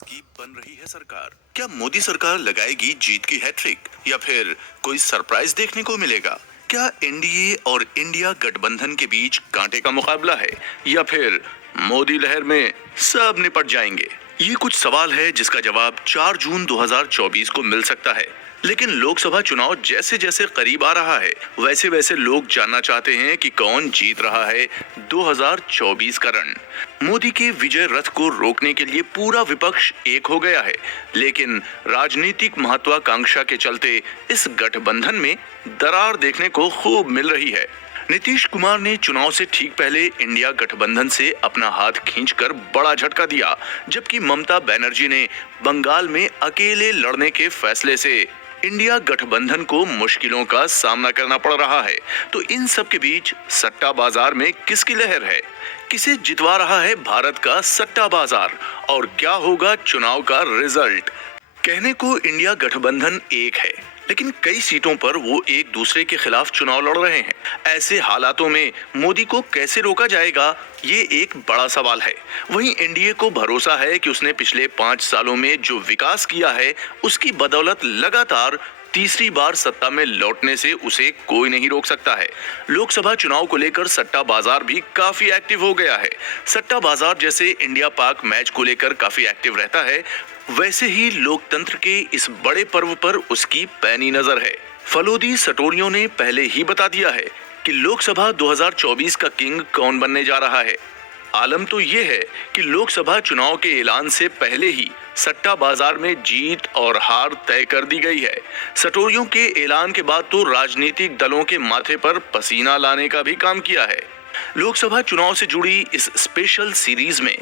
की बन रही है सरकार। क्या मोदी सरकार लगाएगी जीत की हैट्रिक या फिर कोई सरप्राइज देखने को मिलेगा? क्या एनडीए और इंडिया गठबंधन के बीच कांटे का मुकाबला है या फिर मोदी लहर में सब निपट जाएंगे? ये कुछ सवाल है जिसका जवाब 4 जून 2024 को मिल सकता है। लेकिन लोकसभा चुनाव जैसे जैसे करीब आ रहा है, वैसे वैसे लोग जानना चाहते हैं कि कौन जीत रहा है 2024 का रण। मोदी के विजय रथ को रोकने के लिए पूरा विपक्ष एक हो गया है, लेकिन राजनीतिक महत्वाकांक्षा के चलते इस गठबंधन में दरार देखने को खूब मिल रही है। नीतीश कुमार ने चुनाव से ठीक पहले इंडिया गठबंधन से अपना हाथ खींचकर बड़ा झटका दिया, जबकि ममता बनर्जी ने बंगाल में अकेले लड़ने के फैसले से इंडिया गठबंधन को मुश्किलों का सामना करना पड़ रहा है। तो इन सब के बीच सट्टा बाजार में किसकी लहर है? किसे जितवा रहा है भारत का सट्टा बाजार? और क्या होगा चुनाव का रिजल्ट? कहने को इंडिया गठबंधन एक है, लेकिन कई सीटों पर वो एक दूसरे के खिलाफ चुनाव लड़ रहे हैं। ऐसे हालातों में मोदी को कैसे रोका जाएगा, ये एक बड़ा सवाल है। वहीं एनडीए को भरोसा है कि उसने पिछले 5 सालों में जो विकास किया है, उसकी बदौलत लगातार तीसरी बार सत्ता में लौटने से उसे कोई नहीं रोक सकता है। लोकसभा चुनाव को लेकर सट्टा बाजार भी काफी एक्टिव हो गया है। सट्टा बाजार जैसे इंडिया पाक मैच को लेकर काफी एक्टिव रहता है, वैसे ही लोकतंत्र के इस बड़े पर्व पर उसकी पैनी नजर है। फलोदी सटोरियों ने पहले ही बता दिया है कि लोकसभा 2024 का किंग कौन बनने जा रहा है। आलम तो ये है कि लोकसभा चुनाव के ऐलान से पहले ही सट्टा बाजार में जीत और हार तय कर दी गई है। सटोरियों के ऐलान के बाद तो राजनीतिक दलों के माथे पर पसीना लाने का भी काम किया है। लोकसभा चुनाव से जुड़ी इस स्पेशल सीरीज में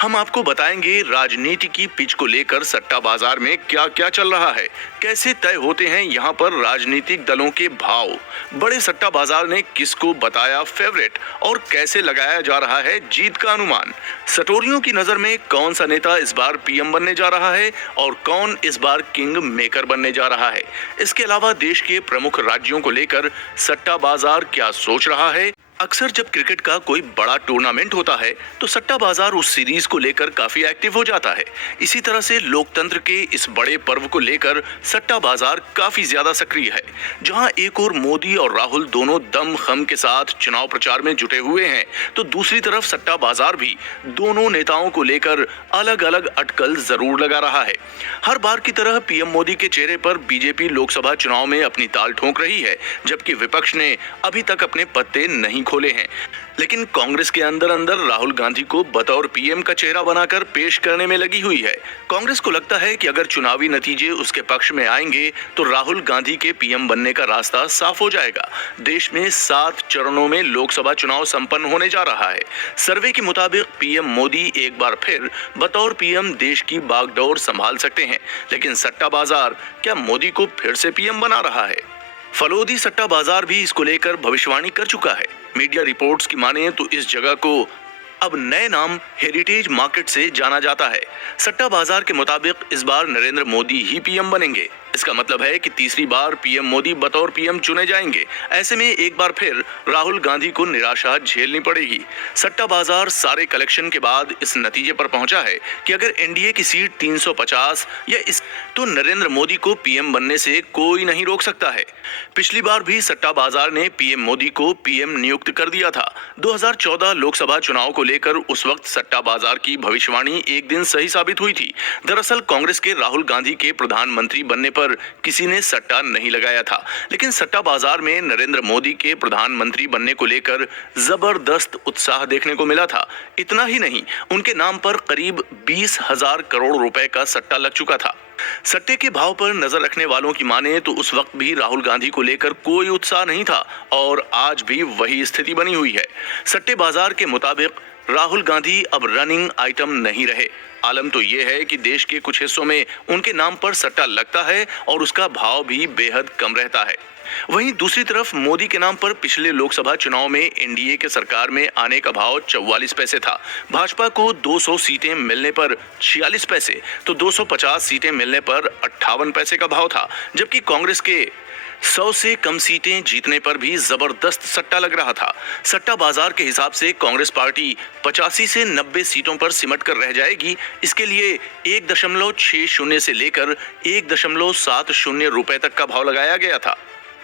हम आपको बताएंगे राजनीति की पिच को लेकर सट्टा बाजार में क्या क्या चल रहा है, कैसे तय होते हैं यहाँ पर राजनीतिक दलों के भाव, बड़े सट्टा बाजार ने किसको बताया फेवरेट और कैसे लगाया जा रहा है जीत का अनुमान। सटोरियों की नजर में कौन सा नेता इस बार पीएम बनने जा रहा है और कौन इस बार किंग मेकर बनने जा रहा है। इसके अलावा देश के प्रमुख राज्यों को लेकर सट्टा बाजार क्या सोच रहा है। अक्सर जब क्रिकेट का कोई बड़ा टूर्नामेंट होता है तो सट्टा बाजार उस सीरीज को लेकर काफी एक्टिव हो जाता है। इसी तरह से लोकतंत्र के इस बड़े पर्व को लेकर सट्टा बाजार काफी ज्यादा सक्रिय है। जहां एक और मोदी और राहुल दोनों दम खम के साथ चुनाव प्रचार में जुटे हुए हैं, तो दूसरी तरफ सट्टा बाजार भी दोनों नेताओं को लेकर अलग अलग अटकल जरूर लगा रहा है। हर बार की तरह पीएम मोदी के चेहरे पर बीजेपी लोकसभा चुनाव में अपनी ताल ठोक रही है, जबकि विपक्ष ने अभी तक अपने पत्ते नहीं खोले हैं। लेकिन कांग्रेस के अंदर अंदर राहुल गांधी को बतौर पीएम का चेहरा बनाकर पेश करने में लगी हुई है। कांग्रेस को लगता है कि अगर चुनावी नतीजे उसके पक्ष में आएंगे तो राहुल गांधी के पीएम बनने का रास्ता साफ हो जाएगा। देश में 7 चरणों में लोकसभा चुनाव संपन्न होने जा रहा है। सर्वे के मुताबिक पीएम मोदी एक बार फिर बतौर पीएम देश की बागडोर संभाल सकते हैं। लेकिन सट्टा बाजार क्या मोदी को फिर से पीएम बना रहा है? फलोदी सट्टा बाजार भी इसको लेकर भविष्यवाणी कर चुका है। मीडिया रिपोर्ट्स की माने तो इस जगह को अब नए नाम हेरिटेज मार्केट से जाना जाता है। सट्टा बाजार के मुताबिक इस बार नरेंद्र मोदी ही पीएम बनेंगे। इसका मतलब है कि तीसरी बार पीएम मोदी बतौर पीएम चुने जाएंगे। ऐसे में एक बार फिर राहुल गांधी को निराशा झेलनी पड़ेगी। सट्टा बाजार सारे कलेक्शन के बाद इस नतीजे पर पहुंचा है कि अगर एनडीए की सीट 350 या इस तो नरेंद्र मोदी को पीएम बनने से कोई नहीं रोक सकता है। पिछली बार भी सट्टा बाजार ने पीएम मोदी को पीएम नियुक्त कर दिया था। 2014 लोकसभा चुनाव को लेकर उस वक्त सट्टा बाजार की भविष्यवाणी एक दिन सही साबित हुई थी। दरअसल कांग्रेस के राहुल गांधी के प्रधानमंत्री बनने पर किसी ने सट्टा नहीं लगाया था, लेकिन सट्टा बाजार में नरेंद्र मोदी के प्रधानमंत्री बनने को लेकर जबरदस्त उत्साह देखने को मिला था। इतना ही नहीं, उनके नाम पर करीब 20,000 करोड़ रुपए का सट्टा लग चुका था। सट्टे के भाव पर नजर रखने वालों की माने तो उस वक्त भी राहुल गांधी को लेकर कोई उत्साह नहीं था और आज भी वही स्थिति बनी हुई है। सट्टे बाजार के मुताबिक राहुल गांधी अब रनिंग आइटम नहीं रहे। आलम तो ये है कि देश के कुछ हिस्सों में उनके नाम पर सट्टा लगता है और उसका भाव भी बेहद कम रहता है। वहीं दूसरी तरफ मोदी के नाम पर पिछले लोकसभा चुनाव में एनडीए के सरकार में आने का भाव 44 पैसे था। भाजपा को 200 सीटें मिलने पर 46 पैसे तो 250 सीटें मिलने पर 58 पैसे का भाव था, जबकि कांग्रेस के 100 से कम सीटें जीतने पर भी जबरदस्त सट्टा लग रहा था। सट्टा बाजार के हिसाब से कांग्रेस पार्टी 85 से 90 सीटों पर सिमट कर रह जाएगी। इसके लिए 1.60 से लेकर 1.70 रुपए तक का भाव लगाया गया था।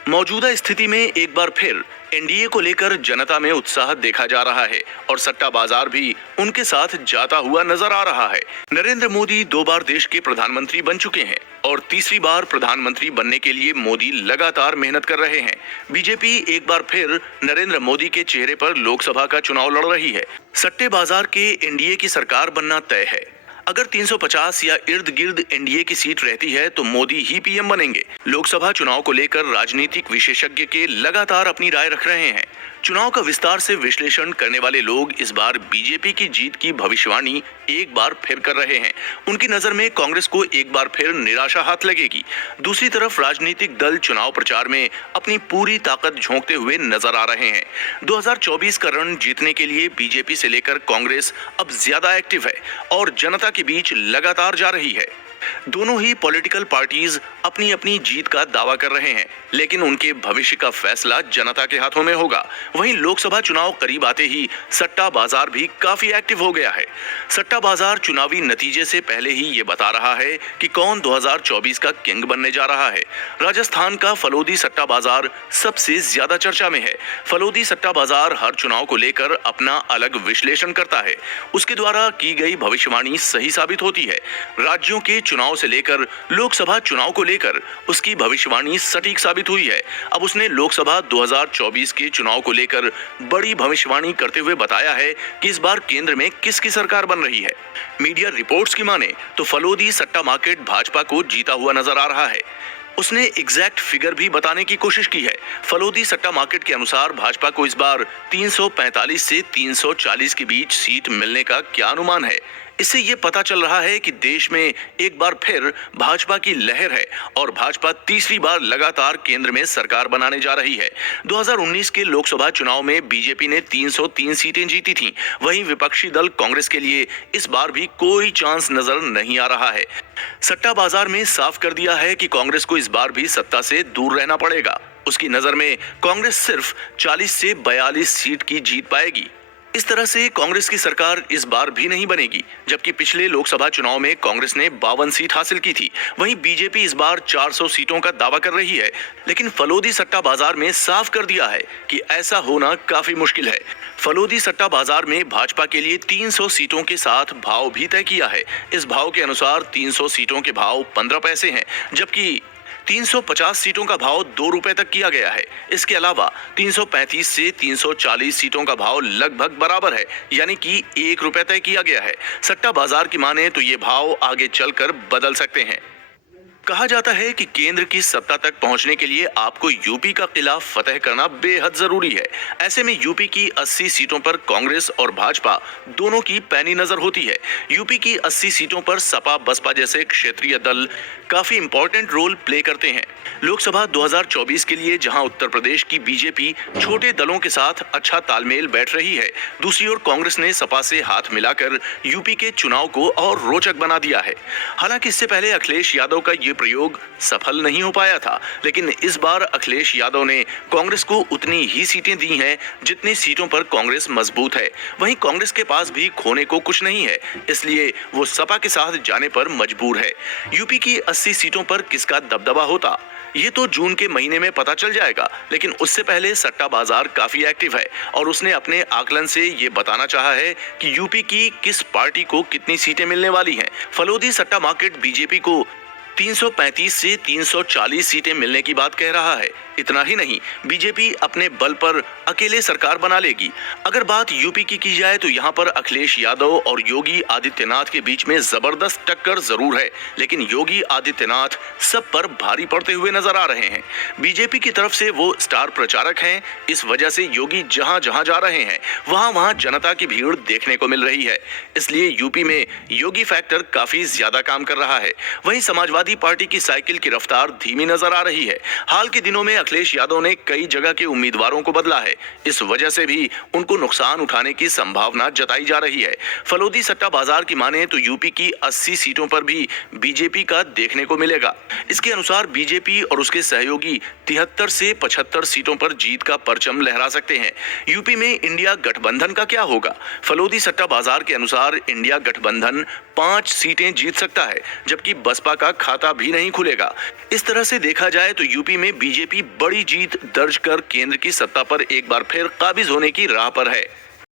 मौजूदा स्थिति में एक बार फिर एनडीए को लेकर जनता में उत्साह देखा जा रहा है और सट्टा बाजार भी उनके साथ जाता हुआ नजर आ रहा है। नरेंद्र मोदी 2 बार देश के प्रधानमंत्री बन चुके हैं और तीसरी बार प्रधानमंत्री बनने के लिए मोदी लगातार मेहनत कर रहे हैं। बीजेपी एक बार फिर नरेंद्र मोदी के चेहरे पर लोकसभा का चुनाव लड़ रही है। सट्टे बाजार के एनडीए की सरकार बनना तय है। अगर 350 या इर्द गिर्द एनडीए की सीट रहती है तो मोदी ही पीएम बनेंगे। लोकसभा चुनाव को लेकर राजनीतिक विशेषज्ञ के लगातार अपनी राय रख रहे हैं। चुनाव का विस्तार से विश्लेषण करने वाले लोग इस बार बीजेपी की जीत की भविष्यवाणी एक बार फिर कर रहे हैं। उनकी नजर में कांग्रेस को एक बार फिर निराशा हाथ लगेगी। दूसरी तरफ राजनीतिक दल चुनाव प्रचार में अपनी पूरी ताकत झोंकते हुए नजर आ रहे हैं। 2024 का रण जीतने के लिए बीजेपी से लेकर कांग्रेस अब ज्यादा एक्टिव है और जनता के बीच लगातार जा रही है। दोनों ही पॉलिटिकल पार्टीज अपनी अपनी जीत का दावा कर रहे हैं, लेकिन उनके भविष्य का फैसला जनता के हाथों में होगा। वहीं लोकसभा चुनाव करीब आते ही सट्टा बाजार भी काफी एक्टिव हो गया है। सट्टा बाजार चुनावी नतीजे से पहले ही ये बता रहा है कि कौन 2024 का किंग बनने जा रहा है। राजस्थान का फलोदी सट्टा बाजार सबसे ज्यादा चर्चा में है। फलोदी सट्टा बाजार हर चुनाव को लेकर अपना अलग विश्लेषण करता है। उसके द्वारा की गई भविष्यवाणी सही साबित होती है। राज्यों के चुनाव से लेकर लोकसभा चुनाव को लेकर उसकी भविष्यवाणी सटीक साबित हुई है। अब उसने लोकसभा 2024 के चुनाव को लेकर बड़ी भविष्यवाणी करते हुए बताया है कि इस बार केंद्र में किसकी सरकार बन रही है। मीडिया रिपोर्ट्स की माने तो फलोदी सट्टा मार्केट भाजपा को जीता हुआ नजर आ रहा है। उसने एग्जैक्ट फिगर भी बताने की कोशिश की है। फलोदी सट्टा मार्केट के अनुसार भाजपा को इस बार 345 से 340 के बीच सीट मिलने का क्या अनुमान है। इससे ये पता चल रहा है कि देश में एक बार फिर भाजपा की लहर है और भाजपा तीसरी बार लगातार केंद्र में सरकार बनाने जा रही है। 2019 के लोकसभा चुनाव में बीजेपी ने 303 सीटें जीती थीं। वहीं विपक्षी दल कांग्रेस के लिए इस बार भी कोई चांस नजर नहीं आ रहा है। सट्टा बाजार में साफ कर दिया है कि कांग्रेस को इस बार भी सत्ता से दूर रहना पड़ेगा। उसकी नजर में कांग्रेस सिर्फ 40 से 42 सीट की जीत पाएगी। इस तरह से कांग्रेस की सरकार इस बार भी नहीं बनेगी, जबकि पिछले लोकसभा चुनाव में कांग्रेस ने 52 सीट हासिल की थी। वहीं बीजेपी इस बार 400 सीटों का दावा कर रही है, लेकिन फलोदी सट्टा बाजार में साफ कर दिया है कि ऐसा होना काफी मुश्किल है। फलोदी सट्टा बाजार में भाजपा के लिए 300 सीटों के साथ भाव भी तय किया है। इस भाव के अनुसार 300 सीटों के भाव 15 पैसे हैं, जबकि 350 सीटों का भाव 2 रुपए तक किया गया है। इसके अलावा 335 से 340 सीटों का भाव लगभग बराबर है, यानी कि 1 रुपए तय किया गया है। सट्टा बाजार की माने तो ये भाव आगे चलकर बदल सकते हैं। कहा जाता है कि केंद्र की सत्ता तक पहुंचने के लिए आपको यूपी का किला फतेह करना बेहद जरूरी है। ऐसे में यूपी की 80 सीटों पर कांग्रेस और भाजपा दोनों की पैनी नजर होती है। यूपी की 80 सीटों पर सपा बसपा जैसे क्षेत्रीय दल काफी इंपॉर्टेंट रोल प्ले करते हैं। लोकसभा 2024 के लिए जहां उत्तर प्रदेश की बीजेपी छोटे दलों के साथ अच्छा तालमेल बैठ रही है, दूसरी ओर कांग्रेस ने सपा से हाथ मिलाकर यूपी के चुनाव को और रोचक बना दिया है। हालांकि इससे पहले अखिलेश यादव का ये प्रयोग सफल नहीं हो पाया था, लेकिन इस बार अखिलेश यादव ने कांग्रेस को उतनी ही सीटें दी हैं जितनी सीटों पर कांग्रेस मजबूत है। वहीं कांग्रेस के पास भी खोने को कुछ नहीं है, इसलिए वो सपा के साथ जाने पर मजबूर है। यूपी की 80 सीटों पर किसका दबदबा होता, ये तो जून के महीने में पता चल जाएगा, लेकिन उससे पहले सट्टा बाजार काफी एक्टिव है और उसने अपने आकलन से ये बताना चाहा है कि यूपी की किस पार्टी को कितनी सीटें मिलने वाली हैं। फलोदी सट्टा मार्केट बीजेपी को 335 से 340 सीटें मिलने की बात कह रहा है। इतना ही नहीं, बीजेपी अपने बल पर अकेले सरकार बना लेगी। अगर बात यूपी की जाए तो यहाँ पर अखिलेश यादव और योगी आदित्यनाथ के बीच में जबरदस्त टक्कर जरूर है, लेकिन योगी आदित्यनाथ सब पर भारी पड़ते हुए नजर आ रहे हैं। बीजेपी की तरफ से वो स्टार प्रचारक हैं, इस वजह से योगी जहां जहां जा रहे हैं वहां वहां जनता की भीड़ देखने को मिल रही है। इसलिए यूपी में योगी फैक्टर काफी ज्यादा काम कर रहा है। वहीं समाजवादी पार्टी की साइकिल की रफ्तार धीमी नजर आ रही है। हाल के दिनों में अखिलेश यादव ने कई जगह के उम्मीदवारों को बदला है। इस वजह से भी उनको नुकसान उठाने की संभावना जताई जा रही है। फलोदी सट्टा बाजार की माने तो यूपी की 80 सीटों पर भी बीजेपी का देखने को मिलेगा। इसके अनुसार बीजेपी और उसके सहयोगी 73 से 75 सीटों पर जीत का परचम लहरा सकते हैं। यूपी में इंडिया गठबंधन का क्या होगा? फलोदी सट्टा बाजार के अनुसार इंडिया गठबंधन 5 सीटें जीत सकता है, जबकि बसपा का खाता भी नहीं खुलेगा। इस तरह से देखा जाए तो यूपी में बीजेपी बड़ी जीत दर्ज कर केंद्र की सत्ता पर एक बार फिर काबिज होने की राह पर है।